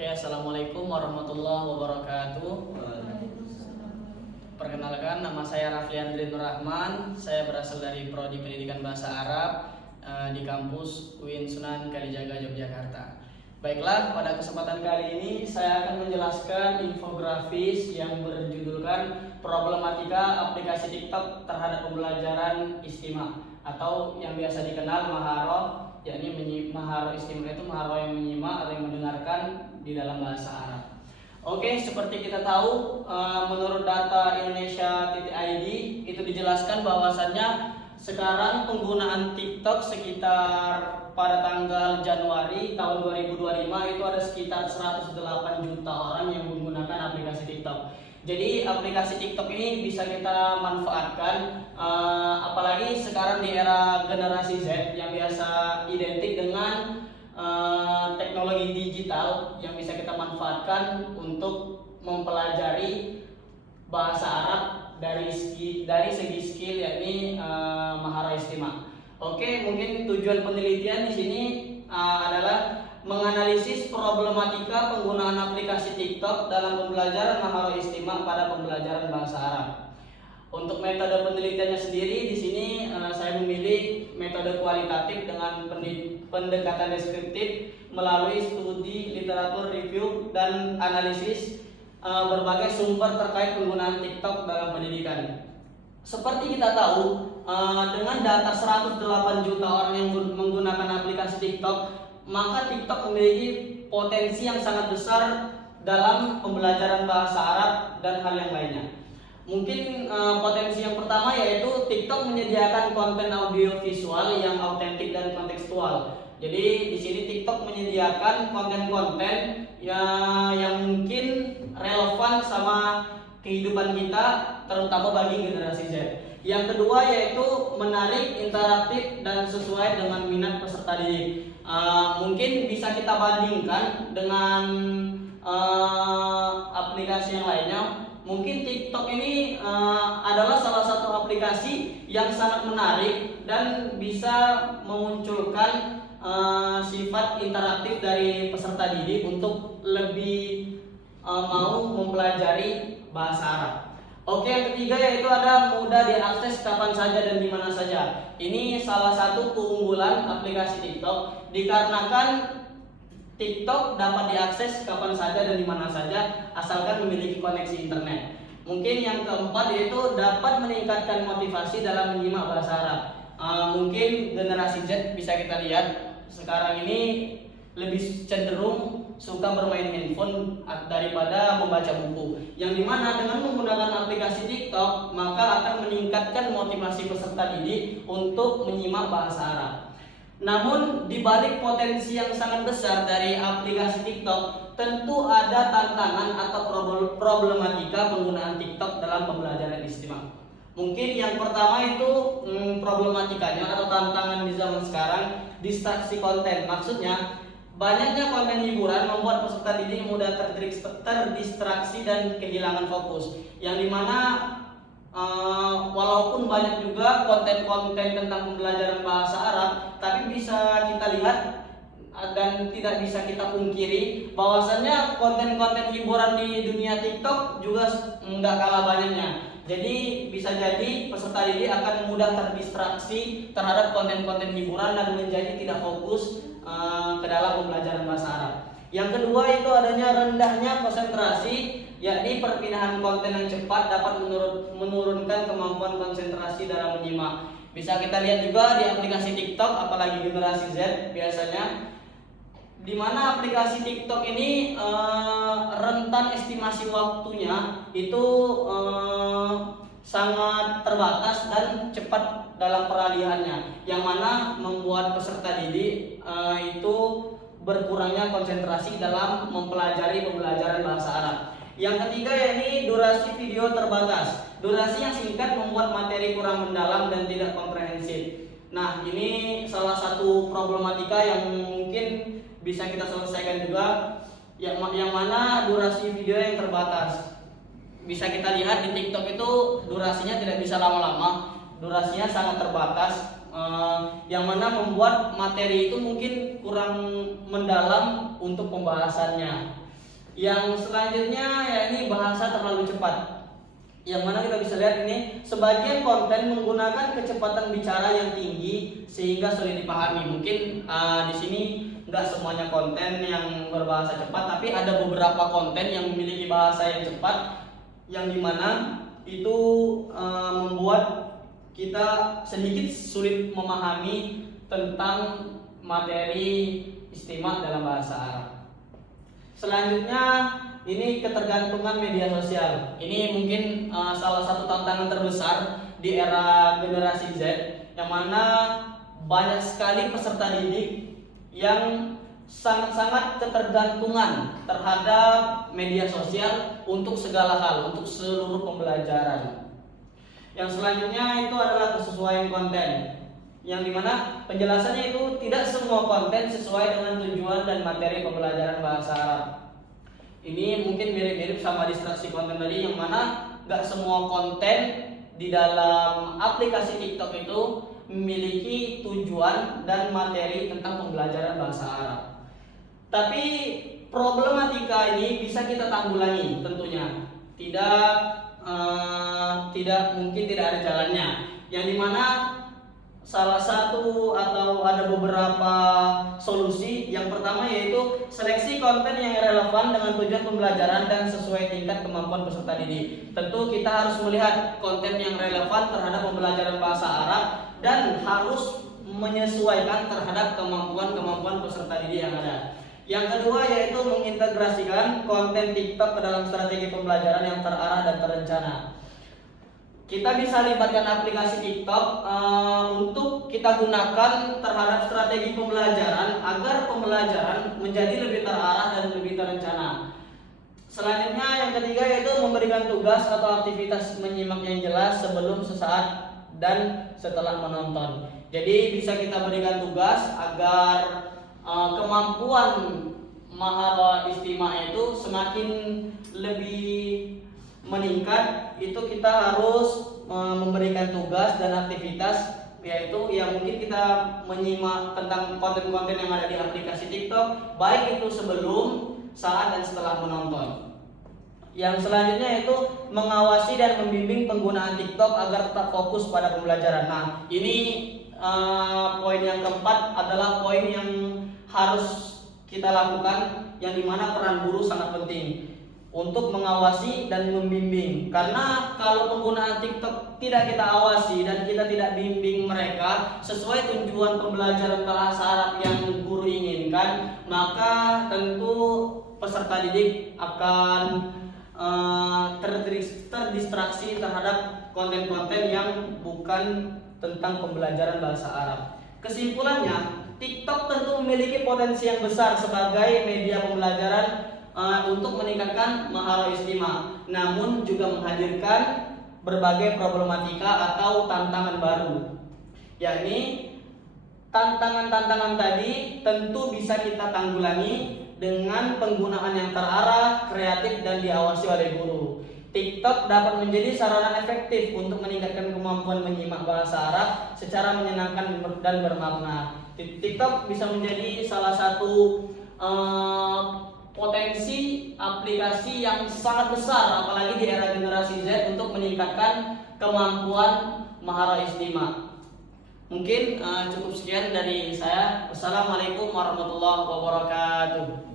Oke, assalamualaikum warahmatullahi wabarakatuh. Perkenalkan, nama saya Rafli Andri Nur Rahman. Saya berasal dari Prodi Pendidikan Bahasa Arab di kampus UIN Sunan Kalijaga, Yogyakarta. Baiklah, pada kesempatan kali ini saya akan menjelaskan infografis yang berjudulkan Problematika Aplikasi TikTok terhadap Pembelajaran Istimewa atau yang biasa dikenal Maharo, yakni Maharo Istimewa itu Maharo yang menyimak atau yang mendengarkan di dalam bahasa Arab. Oke, seperti kita tahu, menurut data Indonesia.id itu dijelaskan bahwasannya sekarang penggunaan TikTok sekitar pada tanggal Januari tahun 2025 itu ada sekitar 108 juta orang yang menggunakan aplikasi TikTok. Jadi aplikasi TikTok ini bisa kita manfaatkan, apalagi sekarang di era generasi Z yang biasa identik dengan teknologi digital yang bisa kita manfaatkan untuk mempelajari bahasa Arab dari segi skill, yakni Mahara Istimewa. Oke, mungkin tujuan penelitian di sini adalah menganalisis problematika penggunaan aplikasi TikTok dalam pembelajaran Mahara Istimewa pada pembelajaran bahasa Arab. Untuk metode penelitiannya sendiri di sini saya memilih metode kualitatif dengan pendekatan deskriptif melalui studi literatur review dan analisis berbagai sumber terkait penggunaan TikTok dalam pendidikan. Seperti kita tahu, dengan data 108 juta orang yang menggunakan aplikasi TikTok, maka TikTok memiliki potensi yang sangat besar dalam pembelajaran bahasa Arab dan hal yang lainnya. Mungkin potensi yang pertama yaitu TikTok menyediakan konten audio visual yang autentik dan kontekstual. Jadi di sini TikTok menyediakan konten-konten yang mungkin relevan sama kehidupan kita, terutama bagi generasi Z. Yang kedua yaitu menarik, interaktif, dan sesuai dengan minat peserta didik. Mungkin bisa kita bandingkan dengan aplikasi yang lainnya. Mungkin TikTok ini adalah salah satu aplikasi yang sangat menarik dan bisa memunculkan sifat interaktif dari peserta didik untuk lebih mau mempelajari bahasa Arab. Oke, yang ketiga yaitu ada mudah diakses kapan saja dan di mana saja. Ini salah satu keunggulan aplikasi TikTok dikarenakan TikTok dapat diakses kapan saja dan di mana saja asalkan memiliki koneksi internet. Mungkin yang keempat yaitu dapat meningkatkan motivasi dalam menyimak bahasa Arab. Mungkin generasi Z bisa kita lihat sekarang ini lebih cenderung suka bermain handphone daripada membaca buku. Yang dimana dengan menggunakan aplikasi TikTok maka akan meningkatkan motivasi peserta didik untuk menyimak bahasa Arab. Namun di balik potensi yang sangat besar dari aplikasi TikTok, tentu ada tantangan atau problematika penggunaan TikTok dalam pembelajaran istimewa. Mungkin yang pertama itu problematikanya atau tantangan di zaman sekarang, distraksi konten. Maksudnya banyaknya konten hiburan membuat peserta didik mudah terdistraksi dan kehilangan fokus. Yang dimana walaupun banyak juga konten-konten tentang pembelajaran bahasa Arab, tapi bisa kita lihat dan tidak bisa kita pungkiri bahwasannya konten-konten hiburan di dunia TikTok juga nggak kalah banyaknya. Jadi bisa jadi peserta didik akan mudah terdistraksi terhadap konten-konten hiburan dan menjadi tidak fokus ke dalam pembelajaran bahasa Arab. Yang kedua itu adanya rendahnya konsentrasi, yakni perpindahan konten yang cepat dapat menurunkan kemampuan konsentrasi dalam menyimak. Bisa kita lihat juga di aplikasi TikTok, apalagi generasi Z biasanya, di mana aplikasi TikTok ini rentan estimasi waktunya itu sangat terbatas dan cepat dalam peralihannya, yang mana membuat peserta didik itu berkurangnya konsentrasi dalam mempelajari pembelajaran bahasa Arab. Yang ketiga yakni durasi video terbatas. Durasi yang singkat membuat materi kurang mendalam dan tidak komprehensif. Nah, ini salah satu problematika yang mungkin bisa kita selesaikan juga, yang mana durasi video yang terbatas. Bisa kita lihat di TikTok itu durasinya tidak bisa lama-lama, durasinya sangat terbatas. Yang mana membuat materi itu mungkin kurang mendalam untuk pembahasannya. Yang selanjutnya yakni bahasa terlalu cepat. Yang mana kita bisa lihat ini sebagian konten menggunakan kecepatan bicara yang tinggi sehingga sulit dipahami. Mungkin di sini nggak semuanya konten yang berbahasa cepat, tapi ada beberapa konten yang memiliki bahasa yang cepat, yang dimana itu membuat kita sedikit sulit memahami tentang materi istimewa dalam bahasa Arab. Selanjutnya ini ketergantungan media sosial. Ini mungkin salah satu tantangan terbesar di era generasi Z, yang mana banyak sekali peserta didik yang sangat-sangat ketergantungan terhadap media sosial untuk segala hal, untuk seluruh pembelajaran. Yang selanjutnya itu adalah kesesuaian konten, yang dimana penjelasannya itu tidak semua konten sesuai dengan tujuan dan materi pembelajaran bahasa Arab. Ini mungkin mirip-mirip sama distraksi konten tadi, yang mana gak semua konten di dalam aplikasi TikTok itu memiliki tujuan dan materi tentang pembelajaran bahasa Arab. Tapi problematika ini bisa kita tanggulangi tentunya. Tidak mungkin tidak ada jalannya. Yang dimana salah satu atau ada beberapa solusi. Yang pertama yaitu seleksi konten yang relevan dengan tujuan pembelajaran dan sesuai tingkat kemampuan peserta didik. Tentu kita harus melihat konten yang relevan terhadap pembelajaran bahasa Arab dan harus menyesuaikan terhadap kemampuan peserta didik yang ada. Yang kedua yaitu mengintegrasikan konten TikTok ke dalam strategi pembelajaran yang terarah dan terencana. Kita bisa libatkan aplikasi TikTok untuk kita gunakan terhadap strategi pembelajaran agar pembelajaran menjadi lebih terarah dan lebih terencana. Selanjutnya yang ketiga yaitu memberikan tugas atau aktivitas menyimak yang jelas sebelum, sesaat, dan setelah menonton. Jadi bisa kita berikan tugas agar kemampuan mahara istimewa itu semakin lebih meningkat. Itu kita harus memberikan tugas dan aktivitas, yaitu yang mungkin kita menyimak tentang konten-konten yang ada di aplikasi TikTok, baik itu sebelum, saat, dan setelah menonton. Yang selanjutnya yaitu mengawasi dan membimbing penggunaan TikTok agar tetap fokus pada pembelajaran. Nah, ini poin yang keempat adalah poin yang harus kita lakukan, yang dimana peran guru sangat penting untuk mengawasi dan membimbing. Karena kalau penggunaan TikTok tidak kita awasi dan kita tidak bimbing mereka sesuai tujuan pembelajaran bahasa Arab yang guru inginkan, maka tentu peserta didik akan terdistraksi terhadap konten-konten yang bukan tentang pembelajaran bahasa Arab. Kesimpulannya, TikTok tentu memiliki potensi yang besar sebagai media pembelajaran untuk meningkatkan mahara istimewa, namun juga menghadirkan berbagai problematika atau tantangan baru. Yakni tantangan-tantangan tadi tentu bisa kita tanggulangi dengan penggunaan yang terarah, kreatif, dan diawasi oleh guru. TikTok dapat menjadi sarana efektif untuk meningkatkan kemampuan menyimak bahasa Arab secara menyenangkan dan bermakna. TikTok bisa menjadi salah satu potensi aplikasi yang sangat besar, apalagi di era generasi Z, untuk meningkatkan kemampuan mahara istimewa. Mungkin cukup sekian dari saya. Wassalamualaikum warahmatullahi wabarakatuh.